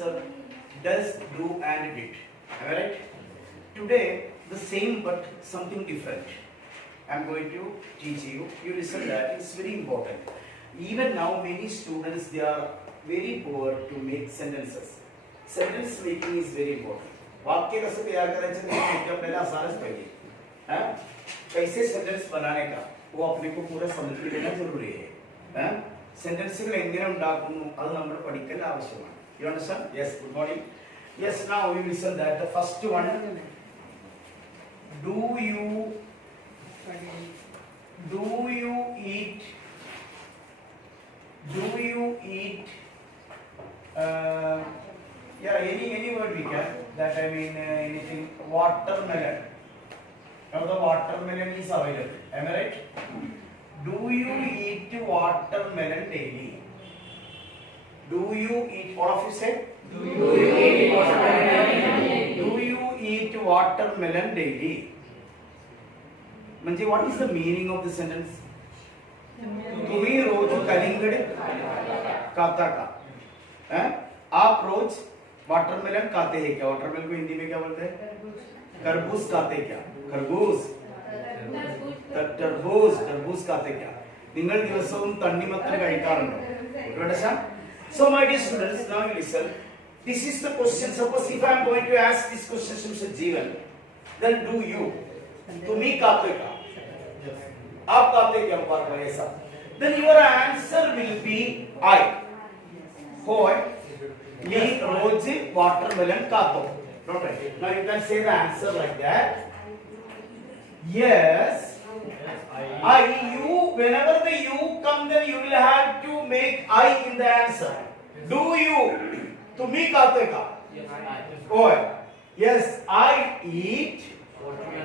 answer does, do and did. Am I right? Today the same but something different. I am going to teach you. You listen that, it's very important. Even now many students, they are very poor to make sentences. Sentence making is very important. वाक्य कैसे तैयार करें क्या पहले आसान है हैं कैसे सेंटेंस बनाने का वो अपने को पूरा समझ के लेना जरूरी है हैं സെന്റൻസുകൾ എങ്ങനെ ഉണ്ടാക്കുന്നു അത് നമ്മൾ പഠിക്കേണ്ട ആവശ്യമാണ്. You understand? Yes, good morning. Yes, now we listen that the first one. Do you eat any word we can, that I mean anything, watermelon. Now the watermelon is available. Am I right? Do you eat watermelon daily? Do you eat? All of you say. Do you eat watermelon daily? Do you eat watermelon daily? म्हणजे what is the meaning of the sentence? तुम्ही रोज कलिंगड़ खाता का? आप रोज watermelon खाते हैं क्या? Watermelon को हिंदी में क्या बोलते हैं? तरबूज खाते क्या? तरबूज खाते क्या? നിങ്ങൾ ദിവസവും തണ്ണിമത്തൻ കഴിക്കാറുണ്ടോ? You understand? So my dear students, now you listen. This is the question. Suppose if I am going to ask this question to Mr. Jeevan, then do you? तुम्ही खाते का? आप खाते क्या? बात है ऐसा. Then your answer will be I. होय मी रोज वाटरमेलन खातो. Not right. Now you can say the answer like that. Yes, I, you, whenever the you come, then you will have to make I in the answer. Do you? तुम्ही खाते का? होय. Yes, I eat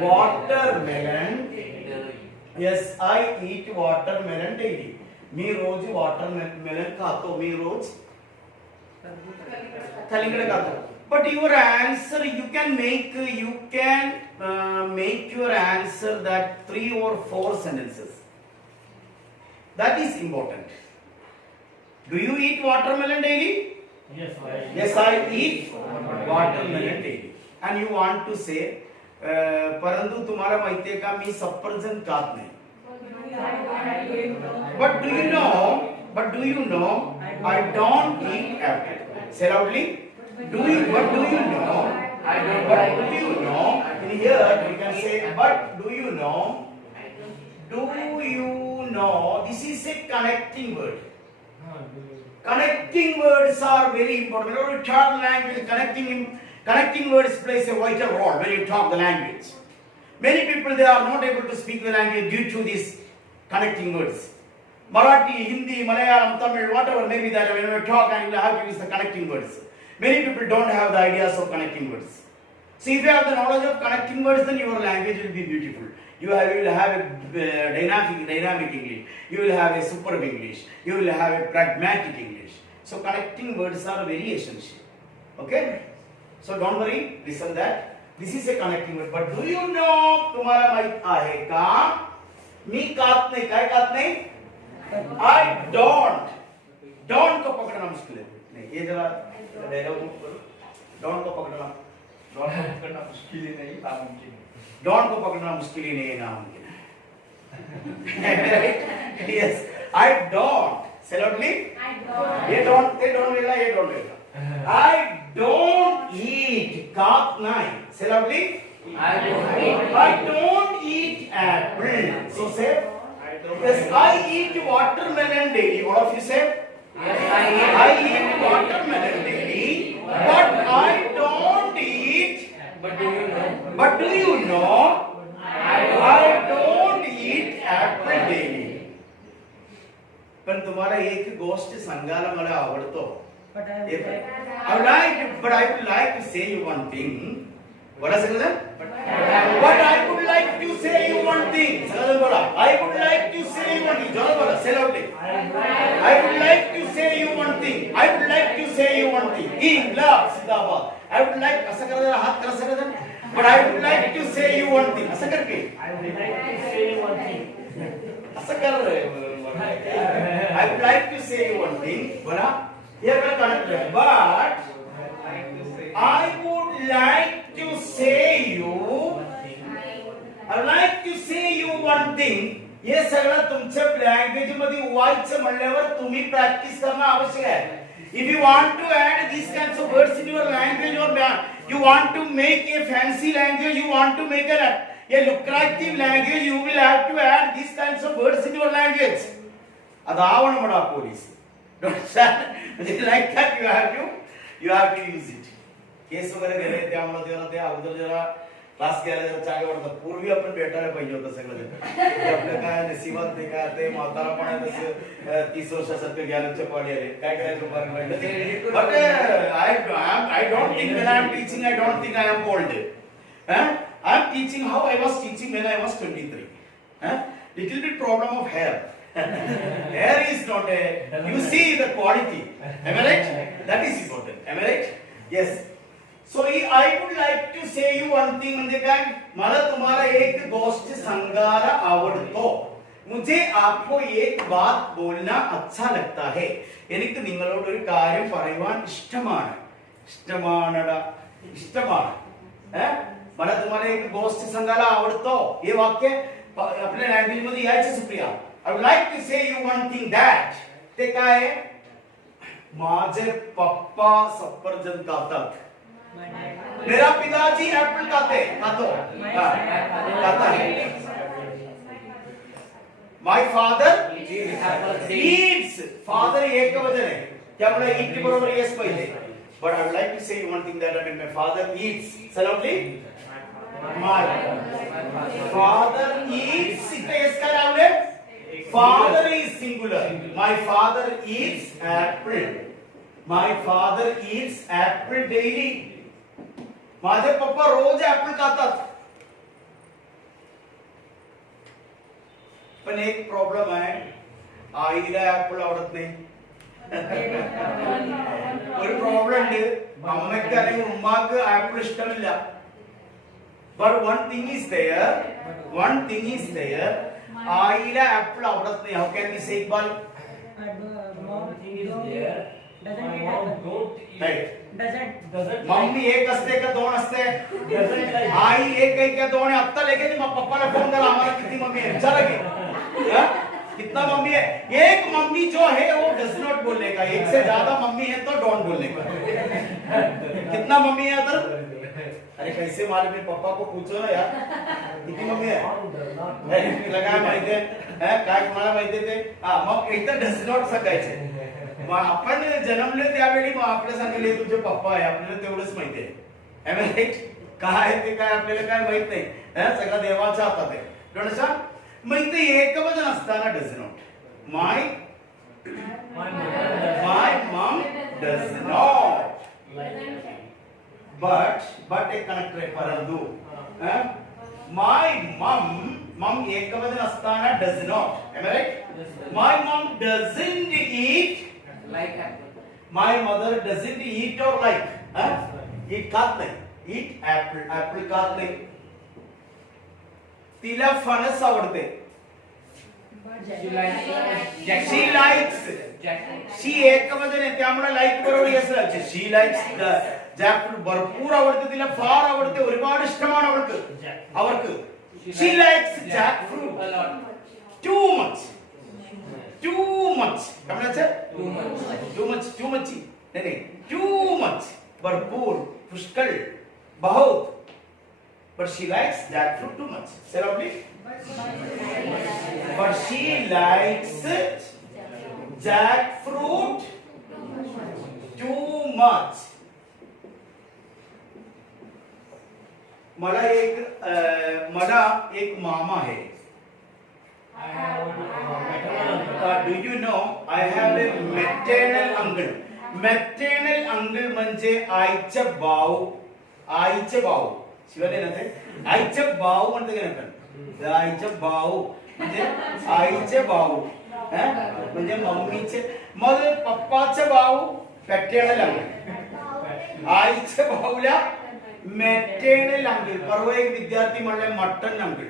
watermelon. Yes, I eat watermelon daily. Me rose watermelon खातो. मी रोज कलिंगड़ खातो. But your answer, you can make your answer that 3 or 4 sentences. That is important. Do you eat watermelon daily? Yes, I eat watermelon daily. And you want to say, परंतु तुम्हारा माहिती है का मी सफरचंद खात नाही. But do you know I don't eat apple. Say loudly. But do you know? In here we can say, but do you know? This is a connecting word. Connecting words are very important. Whenever you talk language, connecting words plays a vital role when you talk the language. Many people, they are not able to speak the language due to these connecting words. Marathi, Hindi, Malayalam, Tamil, whatever maybe that when you talk and you have to use the connecting words. Many people don't have the ideas of connecting words. So if you have the knowledge of connecting words, then your language will be beautiful. You will have a dynamic English. You will have a superb English. You will have a pragmatic English. So connecting words are very essential. Okay? So don't worry, listen that. This is a connecting word. But do you know, तुम्हारा माहित आहे का? मी खात नाही. काय खात नाही? I don't. Don't को पकड़ना मुश्किल है. नहीं, ये जरा डायलॉग मत करो. Don't को पकड़ना मुश्किल ही नहीं, नामुमकिन है. Don't को पकड़ना मुश्किल ही नहीं, नामुमकिन है. Yes, I don't. Say loudly. I don't. They don't realize. I don't eat खात नहीं. Say loudly. I don't eat apple. So say. Yes, I eat watermelon daily. All of you say. Yes, I eat watermelon daily, but I don't eat. But do you know? I don't eat apple daily. पण तुम्हाला एक गोष्ट सांगायला मला आवडतो. But I would like to say you one thing. What is it? But I would like to say you one thing. I would like to say you one thing. Say loudly. I would like to say you one thing. I would like to say you one thing. Inglab Sidabad. I would like ऐसा कर देना हाथ कर सकते हैं. But I would like to say you one thing. ऐसा करके. I would like to say you one thing. ऐसा कर रहे हैं. I would like to say you one thing. बोला. Here we connect. But I would like to say you, I like to say you one thing. ये सगळं तुमच्या language मध्ये वाचायचं म्हणल्यावर तुम्ही प्रॅक्टिस करणं आवश्यक आहे. If you want to add these kinds of words in your language, or you want to make a fancy language, you want to make a lucrative language, you will have to add these kinds of words in your language. Adavana mada police. Don't understand? Like that you have to use it. Case वगैरे गेले त्यामुळे जरा ते अगोदर जरा class घ्यायला जरा चांगलं वाटतं. पूर्वी आपण भेटायला पाहिजे होतं सगळं. आपलं काय नशिबात नाही काय ते म्हातारापणा तसं 30 वर्षासारखं ज्ञानाच्या पाडी आले. काय करायचं बरं. But I don't think when I am teaching, I don't think I am old. I am teaching how I was teaching when I was 23. Little bit problem of hair. Hair is not a, you see the quality. Am I right? That is important. Am I right? Yes. So I would like to say you one thing. म्हणजे काय, मला तुम्हाला एक गोष्ट सांगायला आवडतो. मुझे आपको एक बात बोलना अच्छा लगता है. എനിക്ക് നിങ്ങളോട് ഒരു കാര്യം പറയുവാൻ ഇഷ്ടമാണ്. ഇഷ്ടമാണ്. मला तुम्हाला एक गोष्ट सांगायला आवडतो. हे वाक्य आपल्या लँग्वेज मध्ये यायचं Supriya. I would like to say you one thing that. ते काय, माझे पप्पा सफरचंद खातात. मेरा पिताजी एप्पल खाता है. My father eats. Father एक वचन है, त्यामुळे eat बरोबर yes पहिले. But I would like to say one thing that my father eats. Salutly. My father eats. इथे yes काय लावले? Father is singular. My father eats apple. My father eats apple daily. माझे पप्पा रोज apple खातात. पण एक problem आहे, आईला apple आवडत नाही. ഒരു പ്രോബ്ലം ഉണ്ട്, അമ്മയ്ക്ക് അല്ലെങ്കിൽ ഉമ്മാക്ക് ആപ്പിൾ ഇഷ്ടമില്ല. But one thing is there, ആയില ആപ്പിൾ आवडत नाही. How can we say Iqbal? One thing is there, my mom don't eat. Doesn't. Mummy एक असते का दोन असते? Doesn't like. आई एक है क्या दोन है? अब तक लेके मम्मी पापा ने फोन करा, हमारा कितनी मम्मी है? चला के कितना मम्मी है? एक मम्मी जो है वो डज नॉट बोलने का. एक से ज्यादा मम्मी है तो डोंट बोलने का. कितना मम्मी है अदर? अरे कैसे मालूम है? पापा को पूछो ना यार, कितनी मम्मी है? लगा माहिती है काय तुम्हाला माहिती ते? मग एकदा डज नॉट सांगायचे. आपण जन्मले त्यावेळी मग आपल्या सांगितले तुझे पप्पा आहे, आपल्याला तेवढंच माहिती आहे. Am I right? काय ते काय आपल्याला काय माहित नाही. सगळं देवाच्या हातात आहे. डोंट. मग इथे एक वचन असताना does not. My mom does not. But एक कनेक्टर आहे परंतु. My mom एक वचन असताना does not. Am I right? My mom doesn't eat Like apple. My mother doesn't eat or like. Eat खात नाही. Eat apple खात नाही. तिला फणस आवडते. She likes. She एक वचन आहे त्यामुळे लाईक बरोबर yes लागते. She likes the jackfruit. भरपूर आवडते तिला, फार आवडते, ഒരുപാട് ഇഷ്ടമാണ് അവർക്ക്. She likes jackfruit A lot. too much. Kamala too much नहीं too much, भरपूर, पुष्कल, बहुत. But she likes jackfruit too much. Say loudly. But she likes jackfruit too much. मला एक मामा है. Do you know I have a maternal uncle? Maternal uncle म्हणजे आईचे भाऊ. शिवाय ना ते आईचे भाऊ म्हणते का आपण? आईचे भाऊ म्हणजे आईचे भाऊ. म्हणजे मम्मीचे, मग पप्पाचे भाऊ पॅटर्नल अंकल, आईचे भाऊला मॅटर्नल अंकल. परवा एक विद्यार्थी म्हणले मटन अंकल.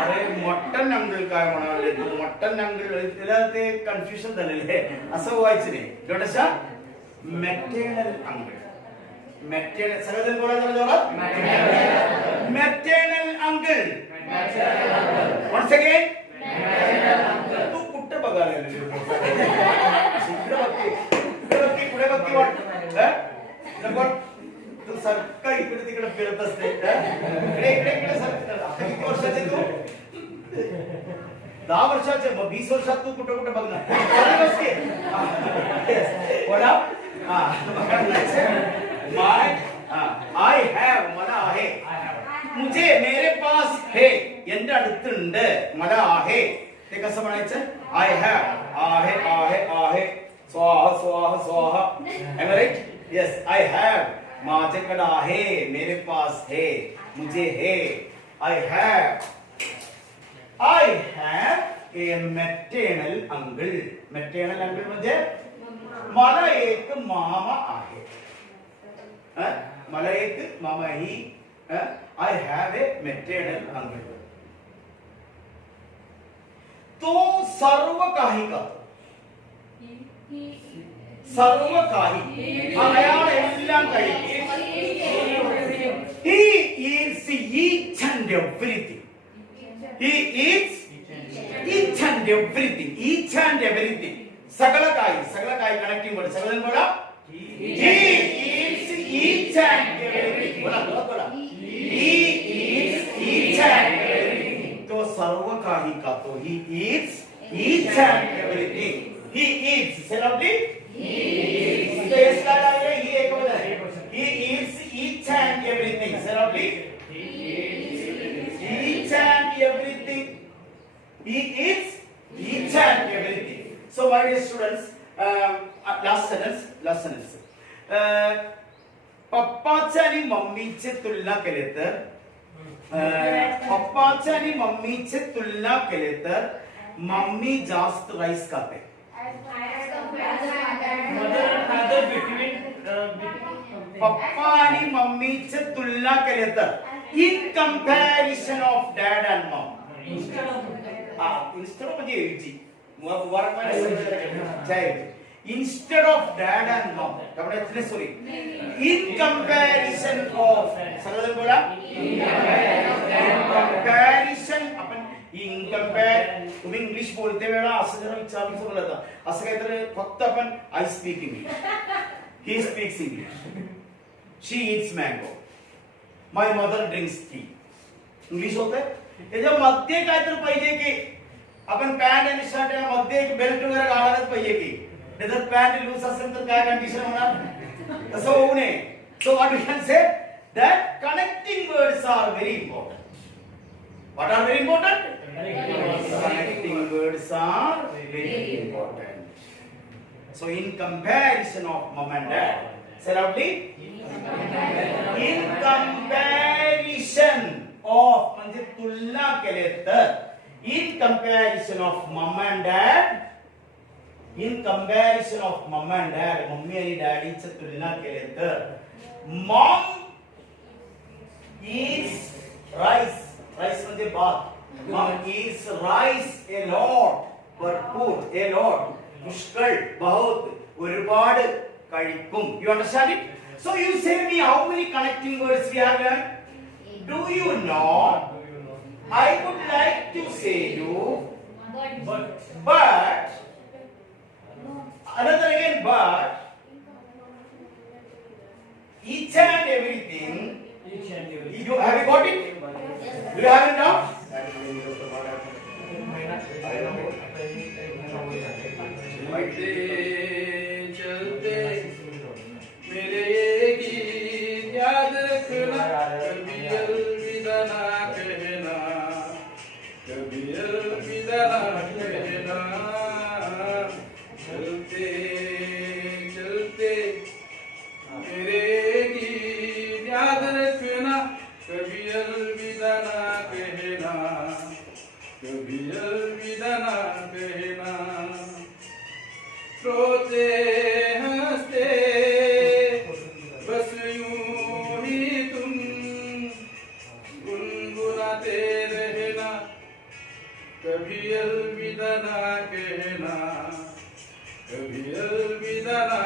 अरे मटन अंकल काय म्हणाले तू? मटन अंकल, त्याला ते कन्फ्युजन झालेले आहे. असं व्हायचं नाही. थोडसा मॅटर्नल अंकल. मैटरनल सगळं बोला जरा जोरात मैटरनल अंकल वन्स अगेन तू कुठे बघायला पुढे बघती वाटत तू सारखा इकडे तिकडे फिरत असते इकडे इकडे इकडे आता किती वर्षाचे तू 10 वर्षाचे मग 20 वर्षात तू कुठे कुठे बघणार बोला I have मला आहे मुझे मेरे पास है എന്റെ അടുത്തുണ്ട് मला आहे ते कसं म्हणायचं I have आहे आहे आहे स्वाहा स्वाहा स्वाहा am I right yes I have माझ्याकडे आहे मेरे पास है मुझे है I have a maternal uncle maternal uncle म्हणजे मला एक मामा आहे मला एक मामा ही I have a maternal uncle तो सर्व काही करतो सर्व काही അയാൾ എല്ലാം കഴിക്കും he eats each and everything he eats each and everything सगळं काही कनेक्टिंग वर्ड सगळं बोला he eats each and everything बोला he eats each and everything तो सर्व काही खातो he eats each and everything he eats say loudly he eats तो इसका लाइए ही एक बोला he eats each and everything say loudly he eats each and everything he eats each and everything so my dear students last sentence पप्पाच्या आणि मम्मीचे तुलना केले तर पप्पाच्या आणि मम्मीचे तुलना केले तर मम्मी जास्त राईस खाते पप्पा आणि मम्मीचे तुलना केले तर in comparison of dad and mom instead of म्हणजे ऐवजी instead of dad and mom sorry in comparison of सगळं बोला comparison आपण in compare तुम्ही इंग्लिश बोलते वेळा असं जरा विचारून बोलता असं काहीतरी फक्त आपण I speak English he speaks English she eats mango my mother drinks tea English होते त्याच्या मध्ये काहीतरी पाहिजे की आपण पॅन्ट आणि शर्ट मध्ये एक बेल्ट वगैरे घालायलाच पाहिजे की जर पॅन्ट लूज असेल तर काय कंडिशन होणार तसं होऊ नये so what we can say that connecting words are very important what are very important connecting words are very important so in comparison of mum and dad say loudly in comparison of म्हणजे तुलना केले तर in comparison of mom and dad mummy आणि डॅडीची तुलना केली तर mom eats rice म्हणजे भात mom eats rice a lot भरपूर a lot पुष्कळ बहुत ഒരുപാട് കഴിക്കും you understand it so you say me how many connecting words we have learned do you know I would like to say you but another again but each and everything you have you got it do you have it now चलते मेरे गीत याद रखना कभी अलविदा ना कहना कभी अलविदा ना कहना चलते चलते मेरे गीत याद रखना कभी अलविदा ना कहना कभी अलविदा ना कहना रोते हंसते बस यूं ही तुम गुनगुनाते रहना कभी अलविदा ना कहना कभी अलविदा ना